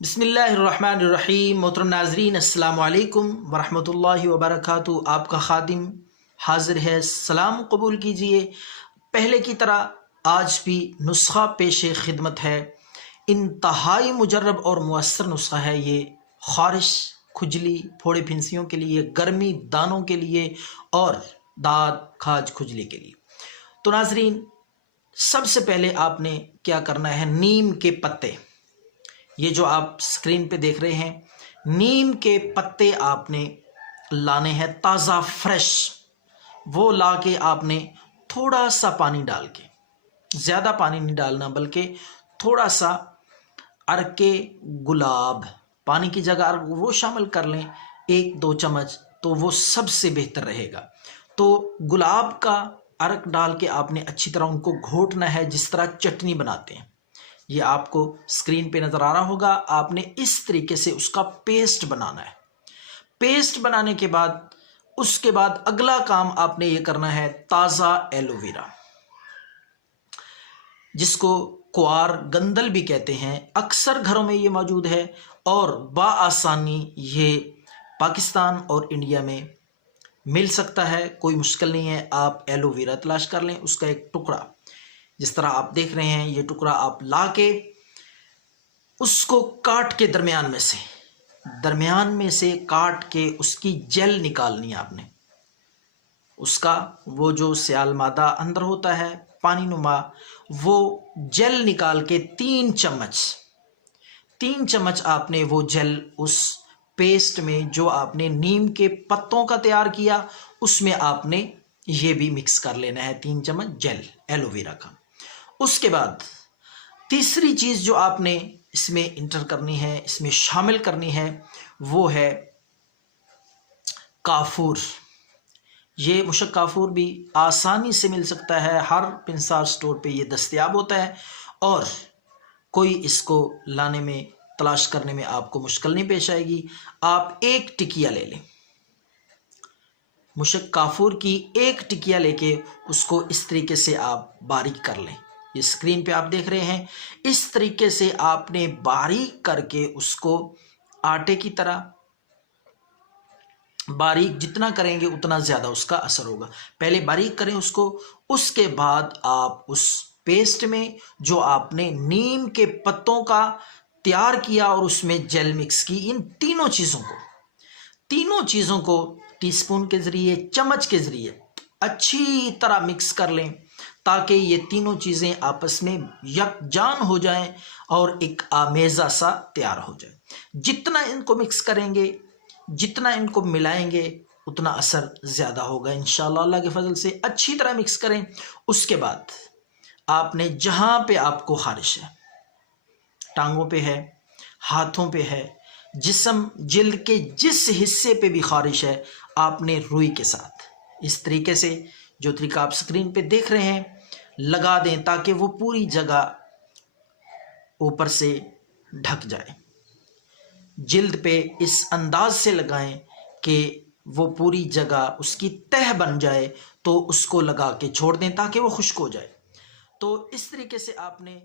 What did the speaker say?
बिस्मिल्लाहिर्रहमानिर्रहीम। मोहतरम नाज़रीन, अस्सलाम वालेकुम वरहमतुल्लाहि वबरकातुहू। आपका खादिम हाजिर है, सलाम कबूल कीजिए। पहले की तरह आज भी नुस्खा पेश खिदमत है। इंतहाई मुजर्रब और मुअस्सर नुस्खा है ये। ख़ारिश, खुजली, फोड़े फिंसियों के लिए, गर्मी दानों के लिए और दाद खाज खुजली के लिए। तो नाज़रीन, सबसे पहले आपने क्या करना है, नीम के पत्ते, ये जो आप स्क्रीन पे देख रहे हैं, नीम के पत्ते आपने लाने हैं ताज़ा फ्रेश। वो ला के आपने थोड़ा सा पानी डाल के, ज़्यादा पानी नहीं डालना बल्कि थोड़ा सा अर्के गुलाब, पानी की जगह वो शामिल कर लें 1-2 चम्मच, तो वो सबसे बेहतर रहेगा। तो गुलाब का अर्क डाल के आपने अच्छी तरह उनको घोटना है, जिस तरह चटनी बनाते हैं। ये आपको स्क्रीन पे नज़र आ रहा होगा। आपने इस तरीके से उसका पेस्ट बनाना है। पेस्ट बनाने के बाद उसके बाद अगला काम आपने ये करना है, ताज़ा एलोवेरा, जिसको क्वार गंदल भी कहते हैं, अक्सर घरों में ये मौजूद है और बाआसानी ये पाकिस्तान और इंडिया में मिल सकता है। कोई मुश्किल नहीं है, आप एलोवेरा तलाश कर लें, उसका एक टुकड़ा, जिस तरह आप देख रहे हैं, ये टुकड़ा आप ला के उसको काट के दरमियान में से काट के उसकी जेल निकालनी है आपने। उसका वो जो स्याल मादा अंदर होता है पानी नुमा, वो जेल निकाल के 3 चम्मच आपने वो जेल उस पेस्ट में, जो आपने नीम के पत्तों का तैयार किया, उसमें आपने ये भी मिक्स कर लेना है, 3 चम्मच जेल एलोवेरा का। उसके बाद तीसरी चीज़ जो आपने इसमें इंटर करनी है, इसमें शामिल करनी है, वो है काफूर। ये मुशक काफूर भी आसानी से मिल सकता है, हर पिंसार स्टोर पे ये दस्तयाब होता है और कोई इसको लाने में, तलाश करने में आपको मुश्किल नहीं पेश आएगी। आप 1 टिकिया ले लें, मुशक काफूर की 1 टिकिया लेके उसको इस तरीके से आप बारीक कर लें। ये स्क्रीन पे आप देख रहे हैं, इस तरीके से आपने बारीक करके उसको आटे की तरह बारीक जितना करेंगे उतना ज़्यादा उसका असर होगा। पहले बारीक करें उसको, उसके बाद आप उस पेस्ट में जो आपने नीम के पत्तों का तैयार किया और उसमें जेल मिक्स की, इन तीनों चीज़ों को टीस्पून के ज़रिए, चम्मच के ज़रिए अच्छी तरह मिक्स कर लें, ताकि ये तीनों चीज़ें आपस में यकजान हो जाएं और एक आमेज़ा सा तैयार हो जाए। जितना इनको मिक्स करेंगे, जितना इनको मिलाएंगे, उतना असर ज़्यादा होगा इंशाअल्लाह। अल्लाह के फजल से अच्छी तरह मिक्स करें। उसके बाद आपने जहाँ पे आपको ख़ारिश है, टांगों पे है, हाथों पे है, जिस्म जिल्द के जिस हिस्से पे भी ख़ारिश है, आपने रुई के साथ इस तरीके से, जो तरीका आप स्क्रीन पे देख रहे हैं, लगा दें ताकि वो पूरी जगह ऊपर से ढक जाए। जिल्द पे इस अंदाज से लगाएं कि वो पूरी जगह उसकी तह बन जाए, तो उसको लगा के छोड़ दें ताकि वो खुश्क हो जाए। तो इस तरीके से आपने